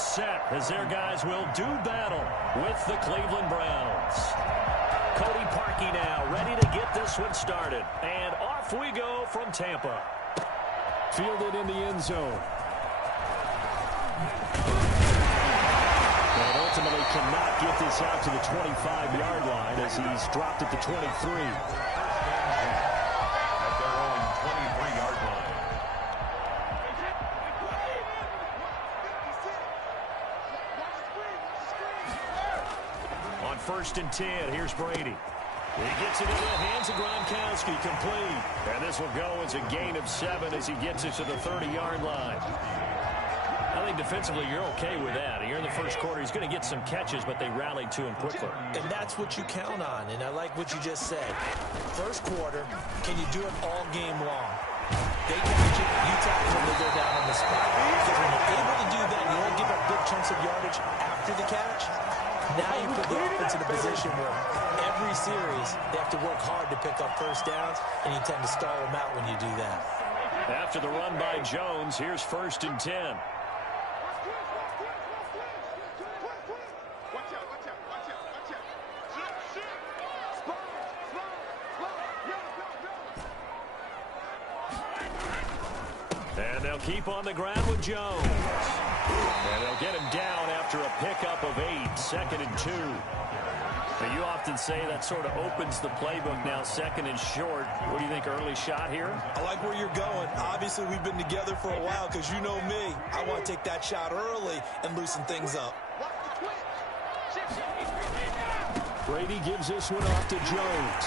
set as their guys will do battle with the Cleveland Browns. Cody Parkey now ready to get this one started. And off we go from Tampa. Fielded in the end zone. And ultimately cannot get this out to the 25-yard line as he's dropped at the 23. At their own 23-yard line. On 1st and 10, here's Brady. He gets it into the hands of Gronkowski, complete. And this will go as a gain of 7 as he gets it to the 30-yard line. I think defensively you're okay with that. Here in the first quarter, he's going to get some catches, but they rallied to him quickly. And that's what you count on, and I like what you just said. First quarter, can you do it all game long? They catch it, you tackle them, they go down on the spot. Because when you're able to do that, you don't give up big chunks of yardage after the catch. Now you put the offense in a position where every series they have to work hard to pick up first downs, and you tend to stall them out when you do that. After the run by Jones, here's 1st and 10. And they'll keep on the ground with Jones. And they'll get him down after a pickup of 8, 2nd and 2. Now, you often say that sort of opens the playbook now, 2nd and short. What do you think, early shot here? I like where you're going. Obviously, we've been together for a while because you know me. I want to take that shot early and loosen things up. Brady gives this one off to Jones.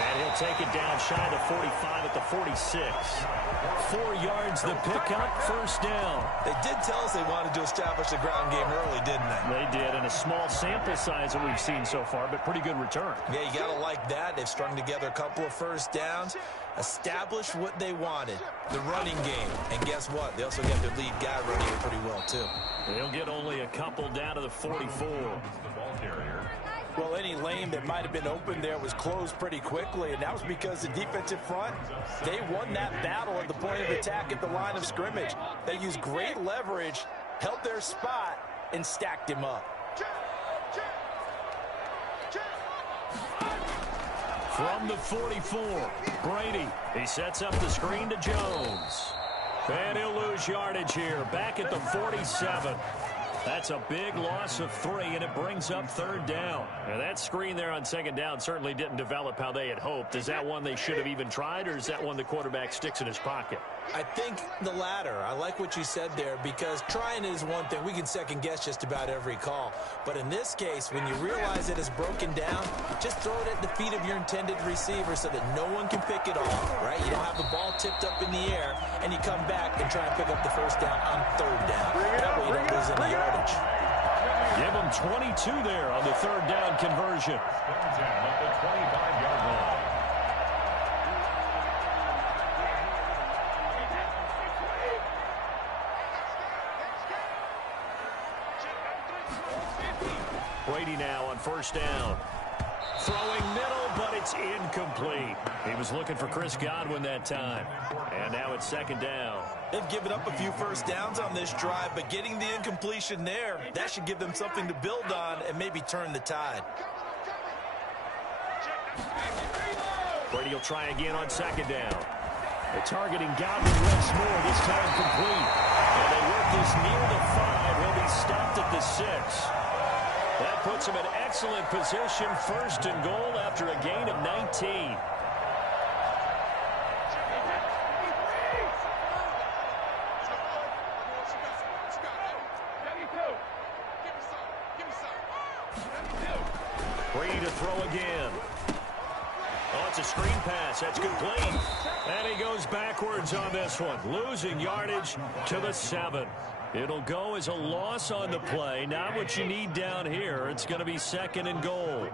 And he'll take it down shy of the 45 at the 46. 4 yards the pickup, 1st down. They did tell us they wanted to establish the ground game early, didn't they? They did, and a small sample size that we've seen so far, but pretty good return. Yeah, you got to like that. They've strung together a couple of 1st downs, established what they wanted, the running game. And guess what? They also got their lead guy running it pretty well, too. They'll get only a couple down to the 44. Well, any lane that might have been open there was closed pretty quickly, and that was because the defensive front, they won that battle at the point of attack at the line of scrimmage. They used great leverage, held their spot, and stacked him up. From the 44, Brady. He sets up the screen to Jones. And he'll lose yardage here, back at the 47. That's a big loss of 3, and it brings up 3rd down. And that screen there on 2nd down certainly didn't develop how they had hoped. Is that one they should have even tried, or is that one the quarterback sticks in his pocket? I think the latter. I like what you said there, because trying is one thing. We can second-guess just about every call. But in this case, when you realize it is broken down, just throw it at the feet of your intended receiver so that no one can pick it off, right? You don't have the ball tipped up in the air, and you come back and try and pick up the 1st down on 3rd down. That way you don't lose any yardage. Give them 22 there on the 3rd down conversion. At the 25-yard line. Brady now on 1st down. Throwing middle, but it's incomplete. He was looking for Chris Godwin that time. And now it's 2nd down. They've given up a few 1st downs on this drive, but getting the incompletion there, that should give them something to build on and maybe turn the tide. Brady will try again on 2nd down. They're targeting Godwin once more, this time complete. And they work this near the 5. He'll be stopped at the 6. That puts him in excellent position, 1st and goal after a gain of 19. Brady to throw again. Oh, it's a screen pass. That's complete. And he goes backwards on this one, losing yardage to the 7. It'll go as a loss on the play. Not what you need down here. It's going to be 2nd and goal.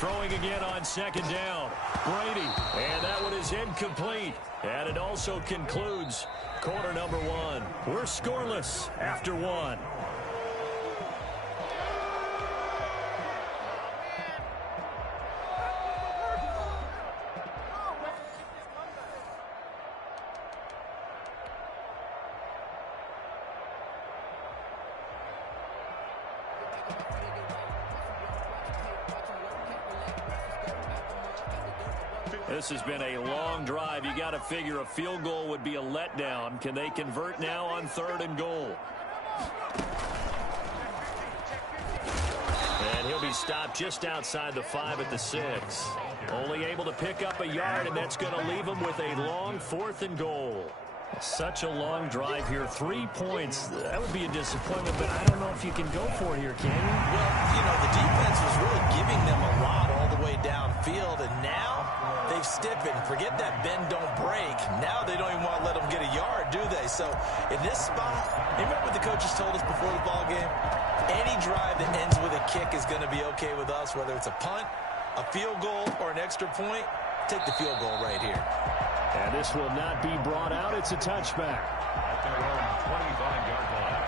Throwing again on 2nd down. Brady. And that one is incomplete. And it also concludes quarter number 1. We're scoreless after 1. This has been a long drive. You got to figure a field goal would be a letdown. Can they convert now on 3rd and goal? And he'll be stopped just outside the 5 at the 6. Only able to pick up a yard, and that's going to leave him with a long 4th and goal. Such a long drive here. 3 points. That would be a disappointment, but I don't know if you can go for it here, can you? Well, you know, the defense was really giving them a lot all the way downfield, and now they've stiffened. Forget that bend, don't break. Now they don't even want to let them get a yard, do they? So in this spot, remember what the coaches told us before the ball game? Any drive that ends with a kick is going to be okay with us, whether it's a punt, a field goal, or an extra point. Take the field goal right here. And this will not be brought out. It's a touchback. At their own 25-yard line.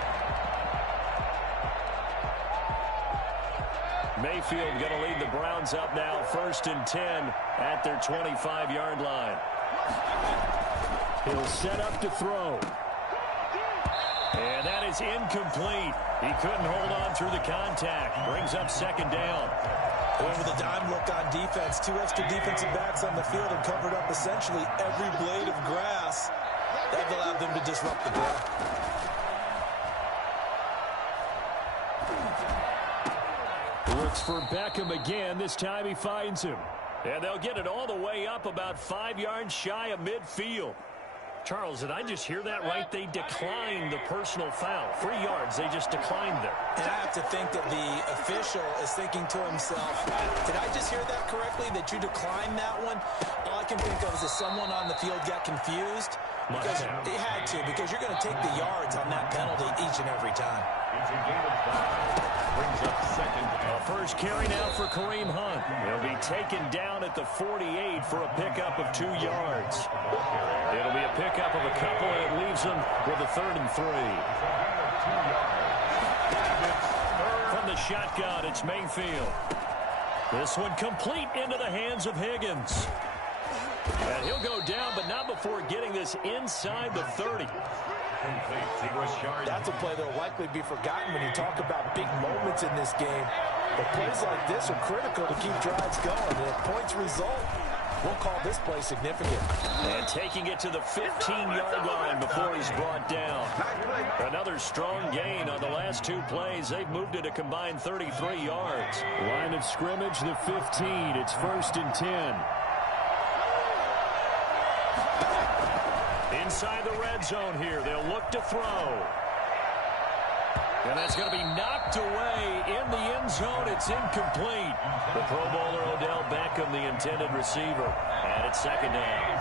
Mayfield going to lead the Browns up now. 1st and 10 at their 25-yard line. He'll set up to throw. And that is incomplete. He couldn't hold on through the contact. Brings up 2nd down. Over the dime look on defense. 2 extra defensive backs on the field and covered up essentially every blade of grass. That allowed them to disrupt the play. Looks for Beckham again. This time he finds him. And they'll get it all the way up about 5 yards shy of midfield. Charles, did I just hear that right? They declined the personal foul. 3 yards, they just declined there. And I have to think that the official is thinking to himself, did I just hear that correctly, that you declined that one? All I can think of is that someone on the field got confused. Because they had to, because you're going to take the yards on that penalty each and every time. It's a gain of 5. Brings up 2nd down. First carry now for Kareem Hunt. He'll be taken down at the 48 for a pickup of 2 yards. It'll be a pickup of a couple, and it leaves him with a 3rd and 3. From the shotgun, it's Mayfield. This one complete into the hands of Higgins. And he'll go down, but not before getting this inside the 30. That's a play that will likely be forgotten when you talk about big moments in this game. But plays like this are critical to keep drives going. And if points result, we'll call this play significant. And taking it to the 15-yard line before he's brought down. Another strong gain on the last 2 plays. They've moved it a combined 33 yards. Line of scrimmage, the 15. It's 1st and 10. Inside the red zone here. They'll look to throw. And that's going to be knocked away in the end zone. It's incomplete. The Pro Bowler Odell Beckham, the intended receiver. And it's 2nd down.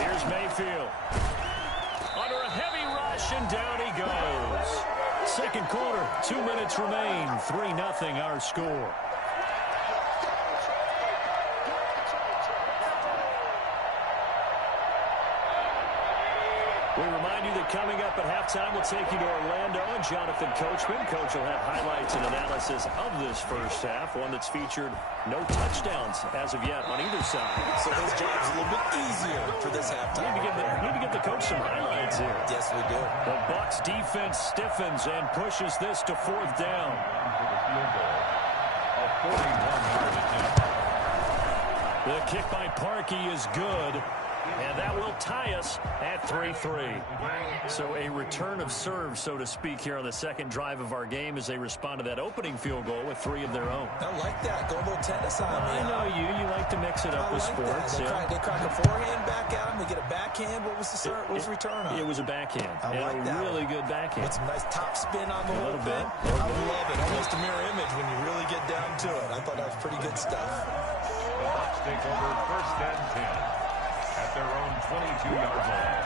Here's Mayfield. Under a heavy rush, and down he goes. 2nd quarter, 2 minutes remain. 3-0 our score. We remind you that coming up at halftime, we'll take you to Orlando and Jonathan Coachman. Coach will have highlights and analysis of this first half, one that's featured no touchdowns as of yet on either side. So his job's a little bit easier for this halftime. Need to give the coach some highlights here. Yes, we do. The Bucs defense stiffens and pushes this to 4th down. The kick by Parkey is good. And that will tie us at 3-3. So a return of serve, so to speak, here on the 2nd drive of our game as they respond to that opening field goal with 3 of their own. I like that. Go a little tennis on me. I know you. You like to mix it up with sports. They crack a forehand back at him. They get a backhand. What was the return on? It was a backhand. I like that. Really good backhand. With some nice top spin on the whole thing. I love it. Almost a mirror image when you really get down to it. I thought that was pretty good stuff. The Bucs take over 1st and 10. At their own 22-yard line.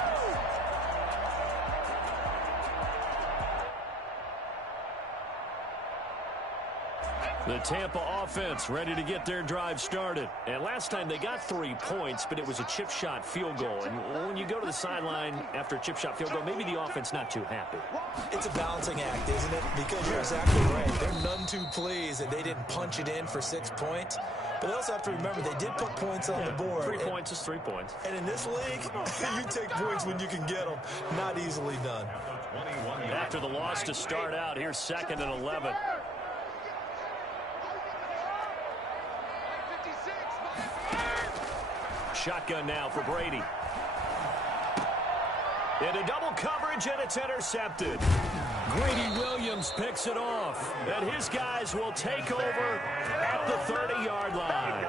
The Tampa offense ready to get their drive started. And last time they got 3 points, but it was a chip shot field goal. And when you go to the sideline after a chip shot field goal, maybe the offense not too happy. It's a balancing act, isn't it? Because you're exactly right. They're none too pleased that they didn't punch it in for 6 points. But they also have to remember they did put points on the board. 3 points is 3 points. And in this league, you take points when you can get them. Not easily done. After the loss to start out, here's 2nd and 11. Shotgun now for Brady. Into double coverage, and it's intercepted. Greedy Williams picks it off, and his guys will take over at the 30-yard line.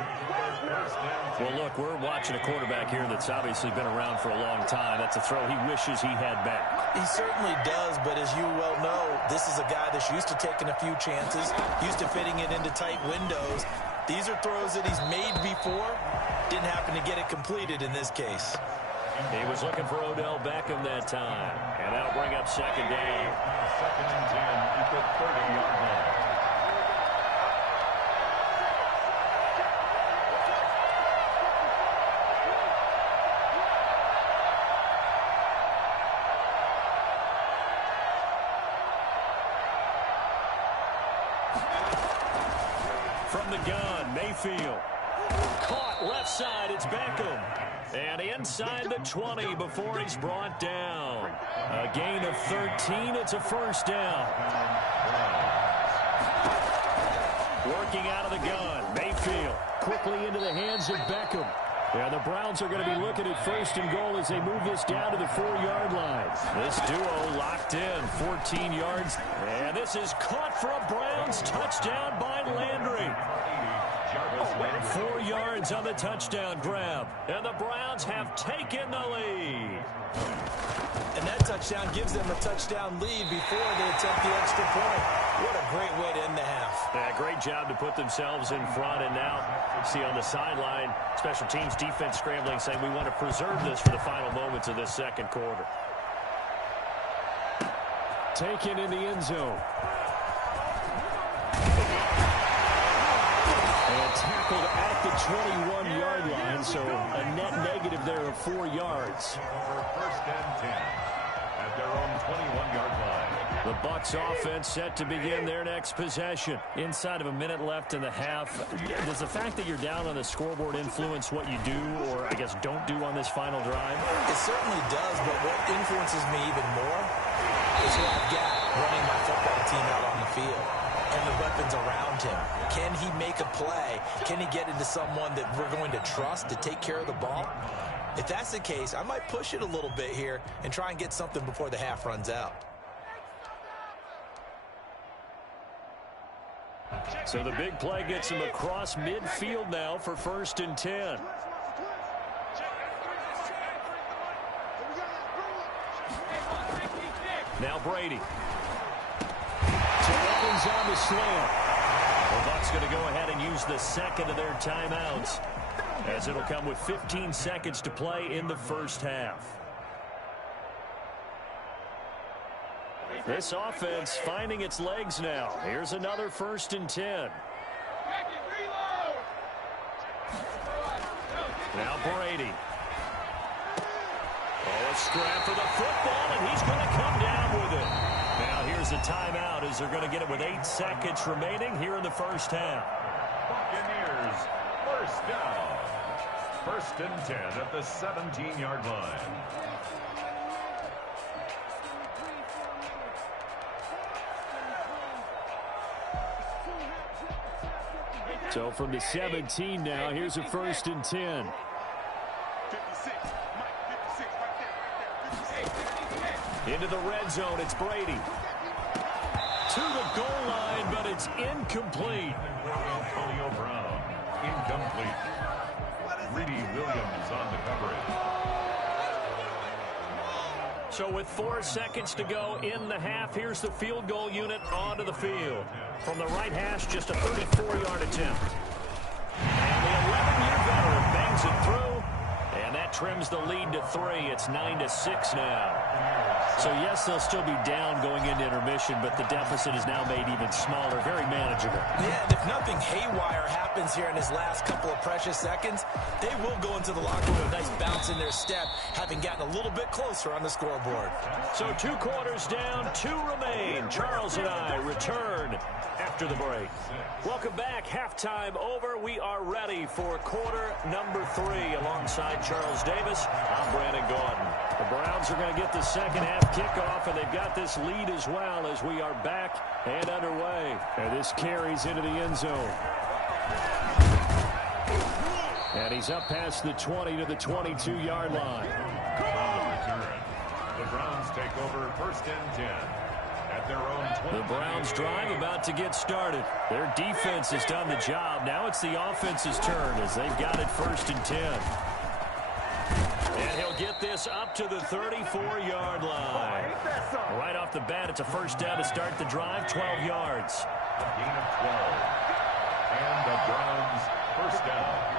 Well, look, we're watching a quarterback here that's obviously been around for a long time. That's a throw he wishes he had back. He certainly does, but as you well know, this is a guy that's used to taking a few chances, used to fitting it into tight windows. These are throws that he's made before. Didn't happen to get it completed in this case. He was looking for Odell Beckham that time, and that'll bring up second down. Second and 10 at the 30-yard line. From the gun, Mayfield. Caught left side, it's Beckham. And inside the 20 before he's brought down. A gain of 13, it's a first down. Working out of the gun, Mayfield quickly into the hands of Beckham. And the Browns are going to be looking at first and goal as they move this down to the 4-yard line. This duo locked in, 14 yards. And this is caught for a Browns touchdown by Landry. 4 yards on the touchdown grab. And the Browns have taken the lead. And that touchdown gives them a touchdown lead before they attempt the extra point. What a great way to end the half. Yeah, great job to put themselves in front. And now, see on the sideline, special teams defense scrambling, saying we want to preserve this for the final moments of this second quarter. Taken in the end zone. And tackled at the 21-yard line, so a net negative there of 4 yards. First and 10 at their own 21-yard line. The Bucs offense set to begin their next possession. Inside of a minute left in the half, does the fact that you're down on the scoreboard influence what you do or, I guess, don't do on this final drive? It certainly does, but what influences me even more is what I've got running my football team out on the field and the weapons around him. Can he make a play? Can he get into someone that we're going to trust to take care of the ball? If that's the case, I might push it a little bit here and try and get something before the half runs out. So the big play gets him across midfield now for first and 10. Now Brady. Evans on the slant. The Bucs going to go ahead and use the second of their timeouts, as it'll come with 15 seconds to play in the first half. This offense finding its legs now. Here's another first and 10. Now Brady. Oh, a scrap for the football, and he's going to come down with it. Now here's a timeout as they're going to get it with 8 seconds remaining here in the first half. Buccaneers, first down. First and 10 at the 17-yard line. So from the 17 now, here's a first and 10. Into the red zone, it's Brady. To the goal line, but it's incomplete. Antonio Brown, incomplete. Greedy Williams on the coverage. So with 4 seconds to go in the half, here's the field goal unit onto the field. From the right hash, just a 34-yard attempt. And the 11-year veteran bangs it through, and that trims the lead to 3. It's 9-6 now. So, yes, they'll still be down going into intermission, but the deficit is now made even smaller, very manageable. Yeah, and if nothing haywire happens here in his last couple of precious seconds, they will go into the locker room with a nice bounce in their step, having gotten a little bit closer on the scoreboard. So 2 quarters down, 2 remain. Charles and I return after the break. Welcome back. Halftime over. We are ready for quarter number 3 alongside Charles Davis. I'm Brandon Gordon. The Browns are going to get the second half kickoff, and they've got this lead as well as we are back and underway. And this carries into the end zone. And he's up past the 20 to the 22-yard line. Return. The Browns take over 1st and 10. At their own 20. The Browns drive about to get started. Their defense has done the job. Now it's the offense's turn as they've got it 1st and 10. And he'll get this up to the 34-yard line. Right off the bat, it's a 1st down to start the drive, 12 yards. A gain of 12. And the Browns 1st down.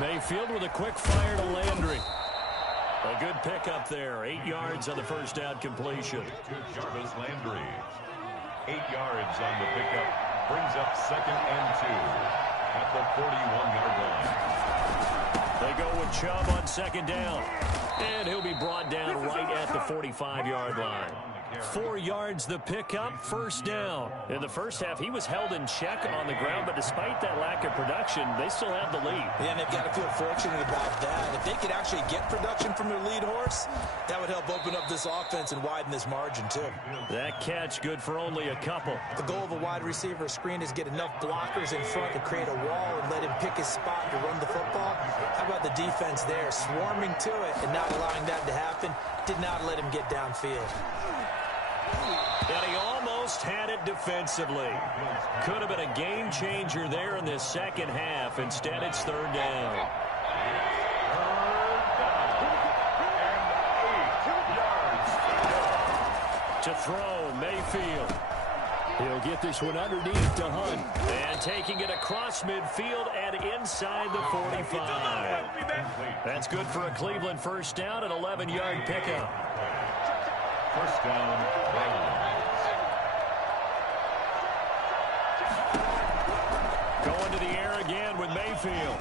Mayfield with a quick fire to Landry. A good pickup there. 8 yards on the 1st down completion. To Jarvis Landry. 8 yards on the pickup. Brings up 2nd and 2 at the 41-yard line. They go with Chubb on 2nd down. And he'll be brought down right at the 45-yard line. 4 yards the pickup, 1st down. In the first half, he was held in check on the ground, but despite that lack of production, they still have the lead. Yeah, and they've got to feel fortunate about that. If they could actually get production from their lead horse, that would help open up this offense and widen this margin, too. That catch good for only a couple. The goal of a wide receiver screen is get enough blockers in front to create a wall and let him pick his spot to run the football. How about the defense there, swarming to it and not allowing that to happen? Did not let him get downfield. And he almost had it defensively. Could have been a game changer there in this second half. Instead, it's 3rd down. To throw, Mayfield. He'll get this one underneath to Hunt. And taking it across midfield and inside the 45. That's good for a Cleveland 1st down, an 11-yard pickup. 1st down, Browns. Going to the air again with Mayfield.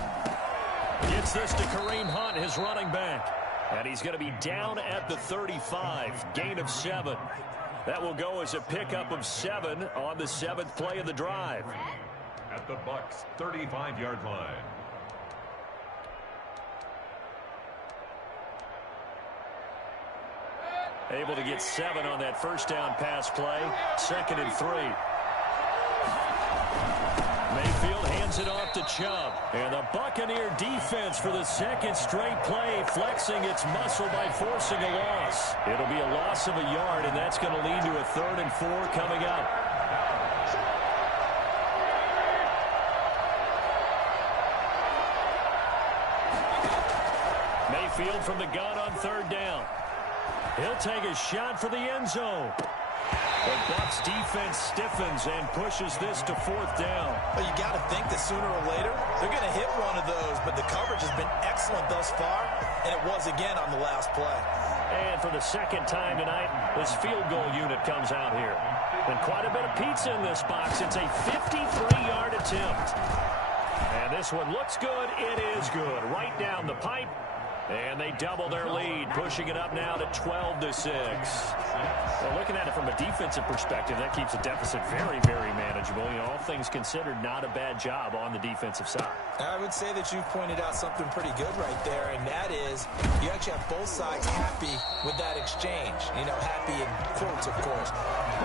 Gets this to Kareem Hunt, his running back. And he's going to be down at the 35. Gain of 7. That will go as a pickup of 7 on the 7th play of the drive. At the Bucs' 35-yard line. Able to get 7 on that 1st down pass play. 2nd and 3. Mayfield hands it off to Chubb. And the Buccaneer defense for the 2nd straight play, flexing its muscle by forcing a loss. It'll be a loss of a yard, and that's going to lead to a 3rd and 4 coming up. Mayfield from the gun on 3rd down. He'll take a shot for the end zone. The Bucs defense stiffens and pushes this to 4th down. Well, you got to think that sooner or later they're going to hit one of those, but the coverage has been excellent thus far, and it was again on the last play. And for the 2nd time tonight, this field goal unit comes out here. And quite a bit of pizza in this box. It's a 53-yard attempt. And this one looks good. It is good. Right down the pipe. And they double their lead, pushing it up now to 12-6. Well, looking at it from a defensive perspective, that keeps the deficit very, very manageable. You know, all things considered, not a bad job on the defensive side. I would say that you've pointed out something pretty good right there, and that is you actually have both sides happy with that exchange. You know, happy in quotes, of course.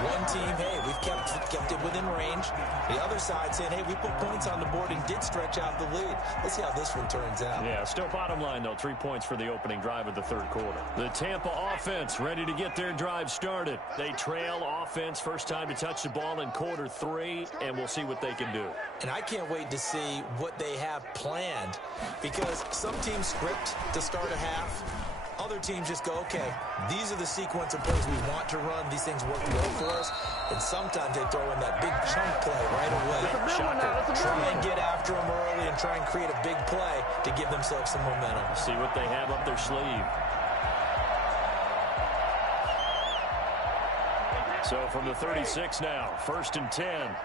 One team, hey, we've kept it within range. The other side saying, hey, we put points on the board and did stretch out the lead. Let's see how this one turns out. Yeah, still bottom line, though, 3 points for the opening drive of the 3rd quarter. The Tampa offense ready to get their drive started. They trail offense, first time to touch the ball in quarter 3, and we'll see what they can do. And I can't wait to see what they have planned, because some teams script to start a half. Other teams just go, okay, these are the sequence of plays we want to run. These things work well for us. And sometimes they throw in that big chunk play right away. Shocker. Try and get after them early and try and create a big play to give themselves some momentum. See what they have up their sleeve. So from the 36 now, 1st and 10.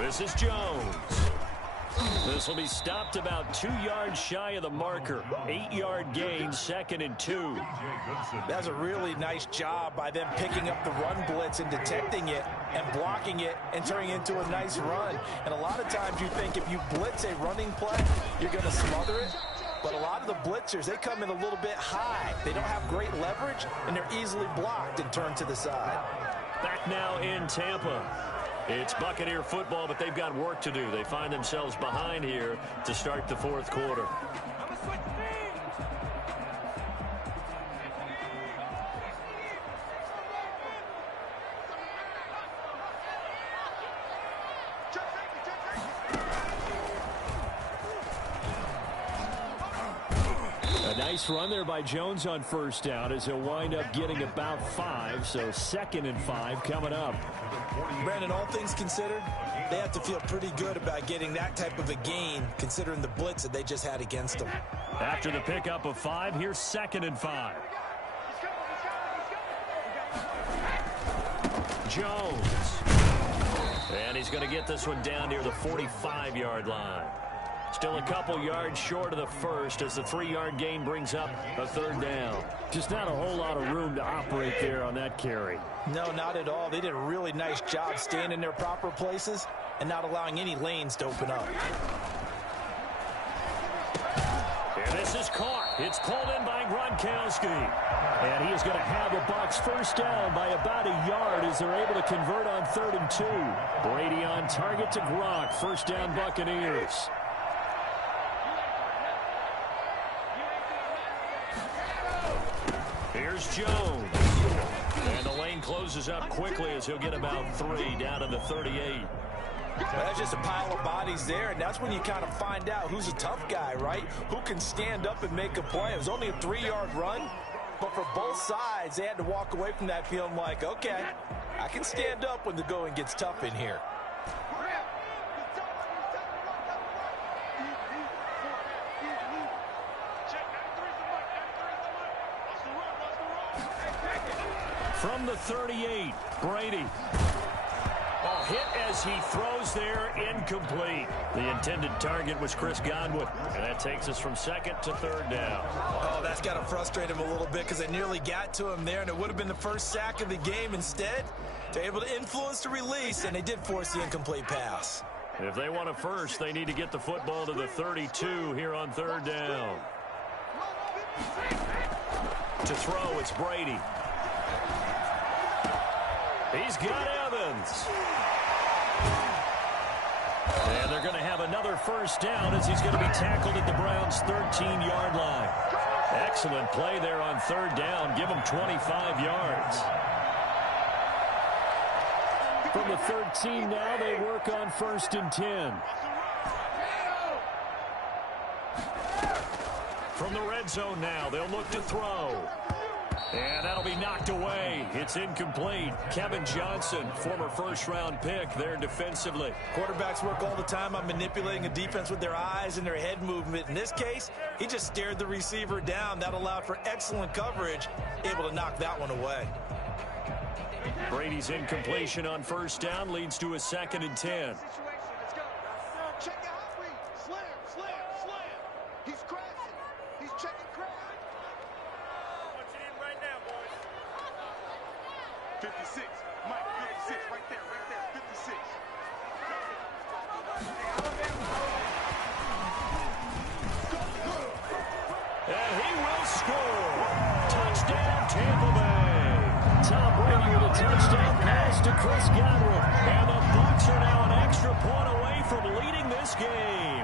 This is Jones. This will be stopped about 2 yards shy of the marker. 8-yard gain, 2nd and 2. That's a really nice job by them picking up the run blitz and detecting it and blocking it and turning it into a nice run. And a lot of times you think if you blitz a running play, you're going to smother it. But a lot of the blitzers, they come in a little bit high. They don't have great leverage, and they're easily blocked and turned to the side. Back now in Tampa. It's Buccaneer football, but they've got work to do. They find themselves behind here to start the 4th quarter. Nice run there by Jones on 1st down as he'll wind up getting about 5, so 2nd and 5 coming up. Brandon, all things considered, they have to feel pretty good about getting that type of a gain considering the blitz that they just had against them. After the pickup of 5, here's 2nd and 5. Jones. And he's going to get this one down near the 45-yard line. Still a couple yards short of the first as the 3-yard gain brings up a 3rd down. Just not a whole lot of room to operate there on that carry. No, not at all. They did a really nice job staying in their proper places and not allowing any lanes to open up. And this is caught. It's pulled in by Gronkowski. And he is going to have the Bucs 1st down by about a yard as they're able to convert on 3rd and 2. Brady on target to Gronk. 1st down Buccaneers. Here's Jones. And the lane closes up quickly as he'll get about 3 down to the 38. Well, that's just a pile of bodies there, and that's when you kind of find out who's a tough guy, right? Who can stand up and make a play. It was only a 3-yard run, but for both sides, they had to walk away from that feeling like, okay, I can stand up when the going gets tough in here. From the 38, Brady. Oh, hit as he throws there, incomplete. The intended target was Chris Godwin, and that takes us from 2nd to 3rd down. Oh, that's got to frustrate him a little bit because they nearly got to him there, and it would have been the first sack of the game. Instead, they're able to influence the release, and they did force the incomplete pass. If they want a first, they need to get the football to the 32 here on 3rd down. To throw, it's Brady. He's got Evans. And they're going to have another 1st down as he's going to be tackled at the Browns' 13-yard line. Excellent play there on 3rd down. Give him 25 yards. From the 13 now, they work on 1st and 10. From the red zone now, they'll look to throw. And that'll be knocked away. It's incomplete. Kevin Johnson, former 1st-round pick there defensively. Quarterbacks work all the time on manipulating a defense with their eyes and their head movement. In this case, he just stared the receiver down. That allowed for excellent coverage, able to knock that one away. Brady's incompletion on 1st down leads to a 2nd and 10. Check the hot read. Slam. He's crashing. He's checking crash. 56, Mike, 56, right there, 56. And he will score. Touchdown, Tampa Bay. Tom Brady with a touchdown pass to Chris Godwin. And the Bucs are now an extra point away from leading this game.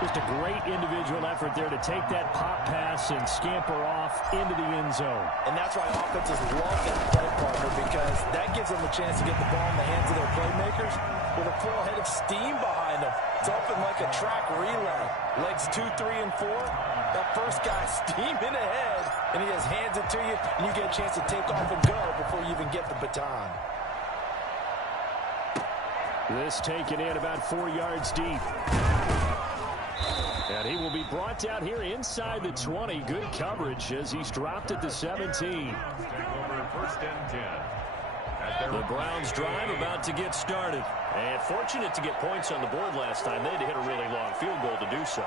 Just a great individual effort there to take that pop pass and scamper off into the end zone. And that's why offenses love that play partner, because that gives them a chance to get the ball in the hands of their playmakers with a full head of steam behind them. It's often like a track relay. Legs 2, 3, and 4. That first guy steaming ahead, and he just hands it to you, and you get a chance to take off and go before you even get the baton. This taken in about 4 yards deep. And he will be brought down here inside the 20. Good coverage as he's dropped at the 17. Over 1st and 10. The Browns drive about to get started. And fortunate to get points on the board last time. They had to hit a really long field goal to do so.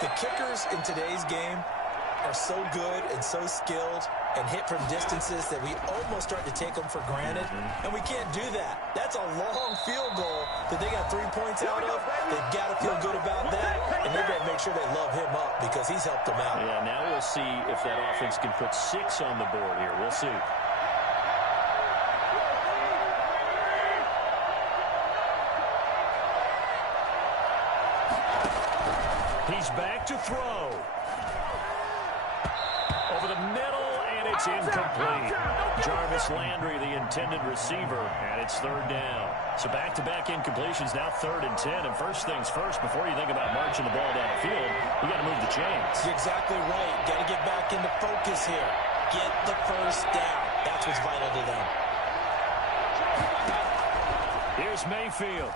The kickers in today's game are so good and so skilled and hit from distances that we almost start to take them for granted. And we can't do that. That's a long field goal that they got 3 points out of. They've got to feel good about that, and they better make sure they love him up because he's helped them out. Yeah, now we'll see if that offense can put 6 on the board here. We'll see. He's back to throw. Over the middle, and it's incomplete. Jarvis Landry, the intended receiver, and it's 3rd down. So back-to-back incompletions, now 3rd and 10. And first things first, before you think about marching the ball down the field, you got to move the chains. You're exactly right. Got to get back into focus here. Get the first down. That's what's vital to them. Here's Mayfield.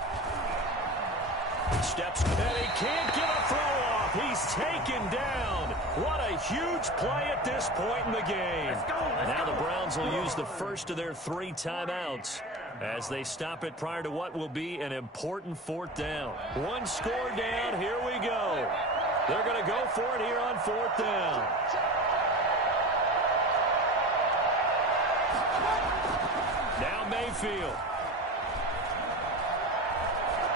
Steps, and he can't get a throw off. He's taken down. What a huge play at this point in the game. Now the Browns will use the first of their 3 timeouts as they stop it prior to what will be an important 4th down. 1 score down. Here we go. They're going to go for it here on 4th down. Now Mayfield.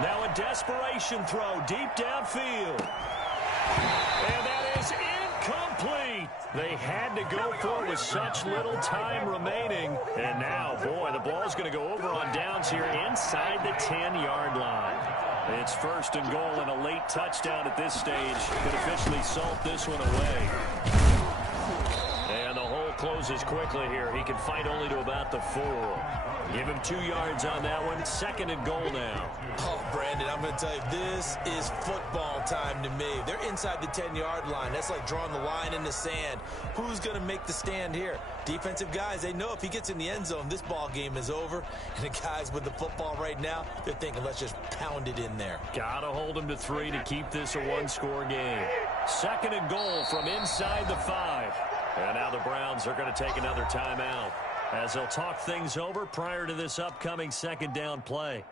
Now a desperation throw deep downfield. And that is incomplete. They had to go for it with such little time remaining. And now, boy, the ball's going to go over on downs here inside the 10-yard line. It's 1st and goal, and a late touchdown at this stage could officially salt this one away. And the hole closes quickly here. He can fight only to about the 4. Give him 2 yards on that one. 2nd and goal now. Oh, Brandon, I'm going to tell you, this is football time to me. They're inside the 10-yard line. That's like drawing the line in the sand. Who's going to make the stand here? Defensive guys, they know if he gets in the end zone, this ball game is over. And the guys with the football right now, they're thinking, let's just pound it in there. Got to hold him to 3 to keep this a 1-score game. 2nd and goal from inside the 5. And now the Browns are going to take another timeout as they'll talk things over prior to this upcoming 2nd down play.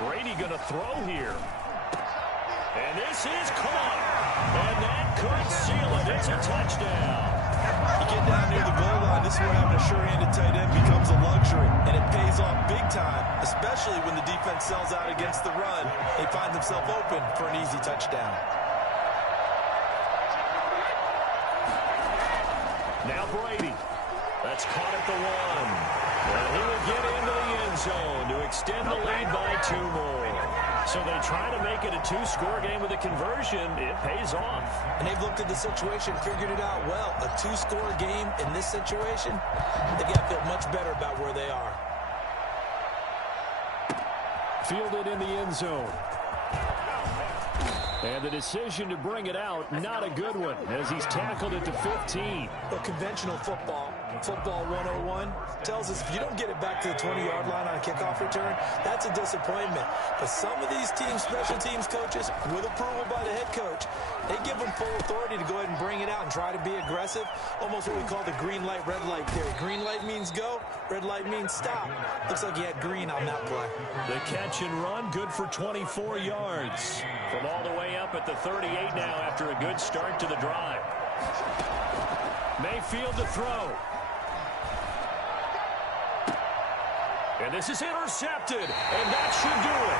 Brady going to throw here. And this is caught. And that could seal it. It's a touchdown. You get down near the goal line, this is where having a sure-handed tight end becomes a luxury. And it pays off big time, especially when the defense sells out against the run. They find themselves open for an easy touchdown. Now Brady. That's caught at the 1. And he will get into the end zone to extend the lead by 2 more. So they try to make it a 2-score game with a conversion. It pays off. And they've looked at the situation, figured it out well. A 2-score game in this situation, they've got to feel much better about where they are. Fielded in the end zone. And the decision to bring it out, not a good one, as he's tackled it to 15. Well, conventional football 101, tells us if you don't get it back to the 20-yard line on a kickoff return, that's a disappointment. But some of these teams, special teams coaches, with approval by the head coach, they give them full authority to go ahead and bring it out and try to be aggressive, almost what we call the green light, red light theory. Green light means go, red light means stop. Looks like he had green on that play. The catch and run, good for 24 yards. From all the way up at the 38 now after a good start to the drive. Mayfield to throw. And this is intercepted. And that should do it.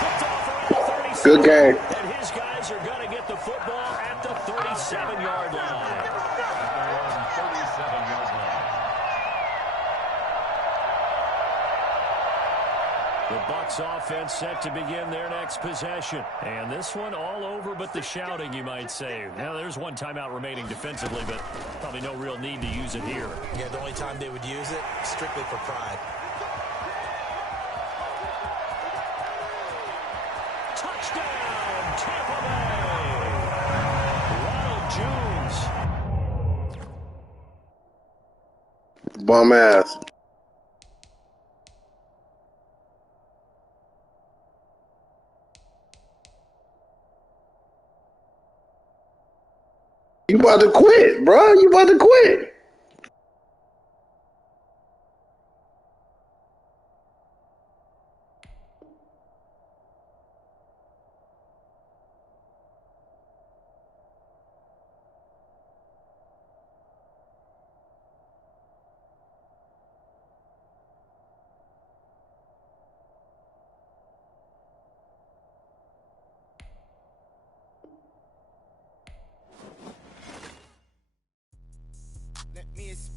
Picked off around the 37. Good game. And his guys are going to get the football at the 37-yard line. 37-yard line. The Bucs offense set to begin their next possession. And this one all over but the shouting, you might say. Now, there's one timeout remaining defensively, but probably no real need to use it here. Yeah, the only time they would use it, strictly for pride. Touchdown, Tampa Bay! Ronald Jones. Bum ass. You about to quit, bro. You about to quit.